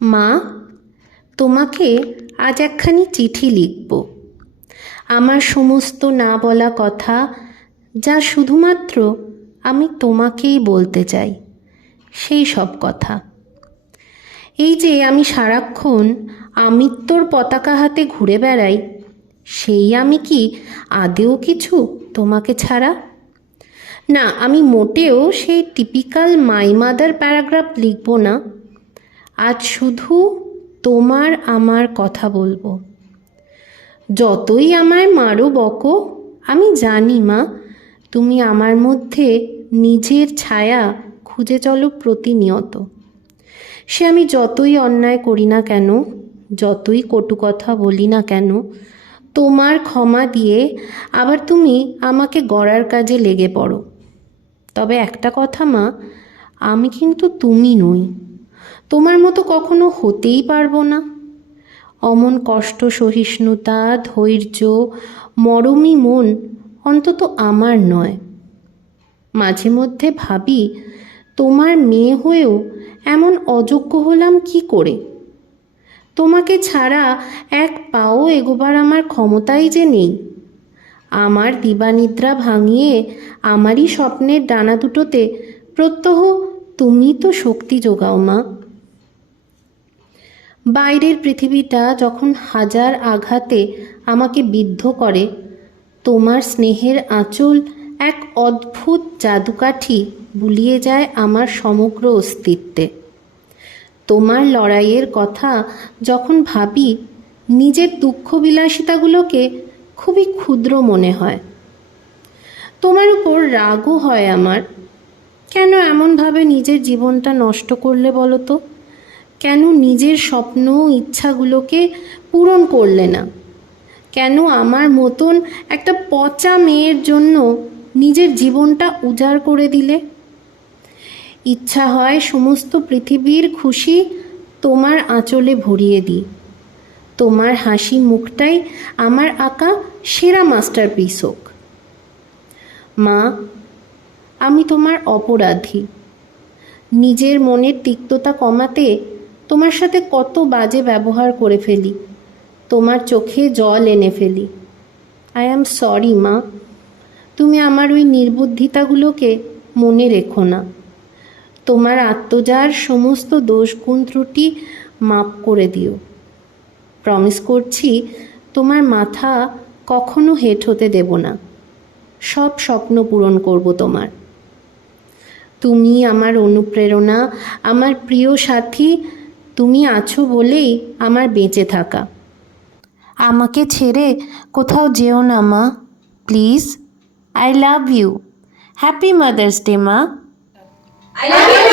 মা, তোমাকে আজ একখানি চিঠি লিখব। আমার সমস্ত না বলা কথা, যা শুধুমাত্র আমি তোমাকেই বলতে চাই, সেই সব কথা। এই যে আমি সারাক্ষণ আমিত্বর পতাকা হাতে ঘুরে বেড়াই, সেই আমি কি আদেও কিছু তোমাকে ছাড়া? না, আমি মোটেও সেই টিপিক্যাল মাই মাদার প্যারাগ্রাফ লিখব না। আজ শুধু তোমার আমার কথা বলবো। যতই আমায় মারো বকো, আমি জানি মা, তুমি আমার মধ্যে নিজের ছায়া খুঁজে চলো প্রতিনিয়ত। সে আমি যতই অন্যায় করি না কেন, যতই কটু কথা বলি না কেন, তোমার ক্ষমা দিয়ে আবার তুমি আমাকে গড়ার কাজে লেগে পড়ো। তবে একটা কথা মা, আমি কিন্তু তুমি নই, তোমার মতো কখনো হতেই পারবো না। অমন কষ্ট সহিষ্ণুতা, ধৈর্য, মরমী মন অন্তত আমার নয়। মাঝে মধ্যে ভাবি, তোমার মেয়ে হয়েও এমন অযোগ্য হলাম কি করে? তোমাকে ছাড়া এক পাও এগোবার আমার ক্ষমতাই যে নেই। আমার দিবানিদ্রা ভাঙিয়ে আমারই স্বপ্নের ডানা দুটোতে প্রত্যহ তুমি তো শক্তি যোগাও মা। বাইরের পৃথিবীটা যখন হাজার আঘাতে আমাকে বিদ্ধ করে, তোমার স্নেহের আঁচল এক অদ্ভুত জাদুকাঠি বুলিয়ে যায় আমার সমগ্র অস্তিত্বে। তোমার লড়াইয়ের কথা যখন ভাবি, নিজের দুঃখ বিলাসিতাগুলোকে খুবই ক্ষুদ্র মনে হয়। তোমার উপর রাগও হয় আমার। কেন এমনভাবে নিজের জীবনটা নষ্ট করলে বলো তো? কেন নিজের স্বপ্ন ইচ্ছাগুলোকে পূরণ করলে না? কেন আমার মতন একটা পচা মেয়ের জন্য নিজের জীবনটা উজাড় করে দিলে? ইচ্ছা হয় সমস্ত পৃথিবীর খুশি তোমার আঁচলে ভরিয়ে দিই। তোমার হাসি মুখটাই আমার আঁকা সেরা মাস্টারপিস হোক। মা, আমি তোমার অপরাধী। নিজের মনের তিক্ততা কমাতে তোমার সাথে কত বাজে ব্যবহার করে ফেলি, তোমার চোখে জল এনে ফেলি। আই অ্যাম সরি মা। তুমি আমার ওই নির্বুদ্ধিতাগুলোকে মনে রেখো না। তোমার আত্মজার সমস্ত দোষ গুণ ত্রুটি মাপ করে দিও। প্রমিস করছি, তোমার মাথা কখনো হেঁট হতে দেব না। সব স্বপ্ন পূরণ করব তোমার। তুমি আমার অনুপ্রেরণা, আমার প্রিয় সাথী। তুমি আছো বলেই আমার বেঁচে থাকা। আমাকে ছেড়ে কোথাও যেও না মা, please. I love you. Happy Mother's Day মা। I love you.